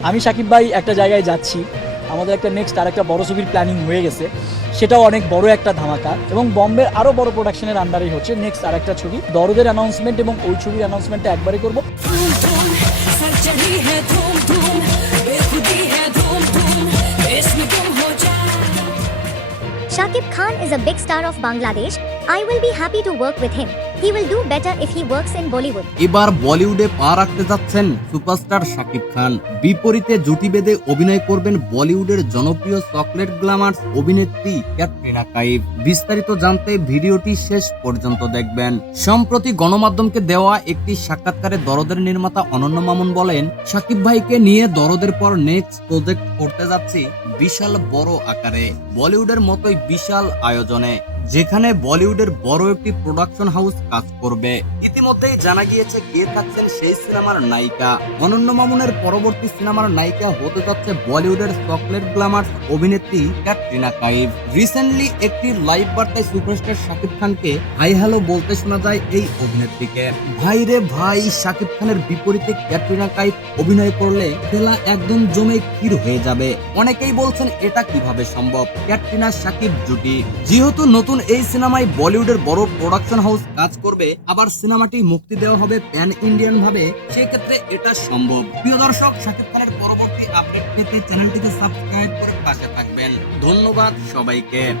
আমি সাকিব ভাই একটা জায়গায় যাচ্ছি আমাদের একটা নেক্সট আর একটা বড় ছবির প্ল্যানিং হয়ে গেছে সেটাও অনেক বড় একটা ধামাকা এবং বম্বের আরও বড় প্রোডাকশনের আন্ডারেই হচ্ছে নেক্সট আর একটা ছবি দরদের অ্যানাউন্সমেন্ট এবং ওই ছবির অ্যানাউন্সমেন্টটা একবারই করব Shakib Khan is a big star of Bangladesh. I will be happy to work with him. He will do better if he works in Bollywood. এবার বলিউডে পা রাখতে যাচ্ছেন সুপারস্টার শাকিব খান। বিপরীতে জুটি বেঁধে অভিনয় করবেন বলিউডের জনপ্রিয় চকলেট গ্ল্যামার্স অভিনেত্রী ক্যাটরিনা কাইফ। বিস্তারিত জানতে ভিডিওটি শেষ পর্যন্ত দেখবেন। সম্প্রতি গণমাধ্যমকে দেওয়া একটি সাক্ষাৎকারে দরদের নির্মাতা অনন্য মামুন বলেন, শাকিব ভাইকে নিয়ে দরদের পর নেক্সট প্রজেক্ট করতে যাচ্ছি বিশাল বড় আকারে। বলিউডের মতোই বিশাল আয়োজনে। যেখানে বলিউডের বড় একটি প্রোডাকশন হাউস কাজ করবে। ইতিমধ্যেই জানা গিয়েছে কে থাকছেন সেই সিনেমার নায়িকা। অনন্য মামুনের পরবর্তী সিনেমার নায়িকা হতে যাচ্ছে বলিউডের চকলেট গ্ল্যামার অভিনেত্রী ক্যাটরিনা কাইফ। রিসেন্টলি একটি লাইভ বার্তায় সুপারস্টার শাকিব খানকে হাই হ্যালো বলতে শোনা যায় এই অভিনেত্রীকে। ভাই রে ভাই, শাকিব খানের বিপরীতে ক্যাটরিনা কাইফ অভিনয় করলে খেলা একদম জমে ক্ষীর হয়ে যাবে। অনেকেই বলছেন এটা কীভাবে সম্ভব? ক্যাটরিনা, শাকিব জুটি। যেহেতু নতুন এই সিনেমায় বলিউডের বড় প্রোডাকশন হাউস কাজ করবে, আবার সিনেমাটি মুক্তি দেওয়া হবে প্যান ইন্ডিয়ান ভাবে, সেক্ষেত্রে এটা সম্ভব। প্রিয় দর্শক, সাকিব খানের পরবর্তী আপডেট পেতে চ্যানেলটিকে সাবস্ক্রাইব করে পাশে থাকবেন। ধন্যবাদ সবাইকে।